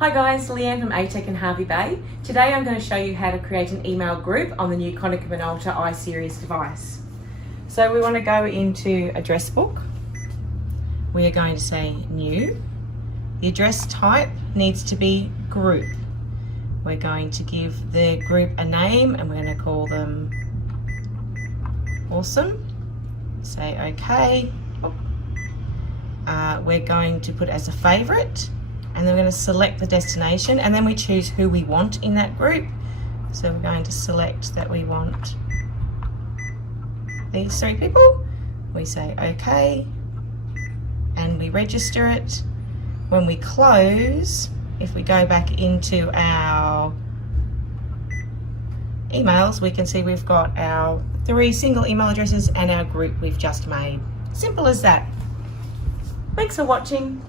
Hi guys, Leanne from ATech in Hervey Bay. Today I'm going to show you how to create an email group on the new Konica Minolta i series device. So we want to go into address book. We are going to say new. The address type needs to be group. We're going to give the group a name and we're going to call them Awesome. Say OK. We're going to put as a favorite. And then we're going to select the destination and then we choose who we want in that group. So we're going to select that we want these three people. We say OK and we register it. When we close, if we go back into our emails, we can see we've got our 3 single email addresses and our group we've just made. Simple as that. Thanks for watching.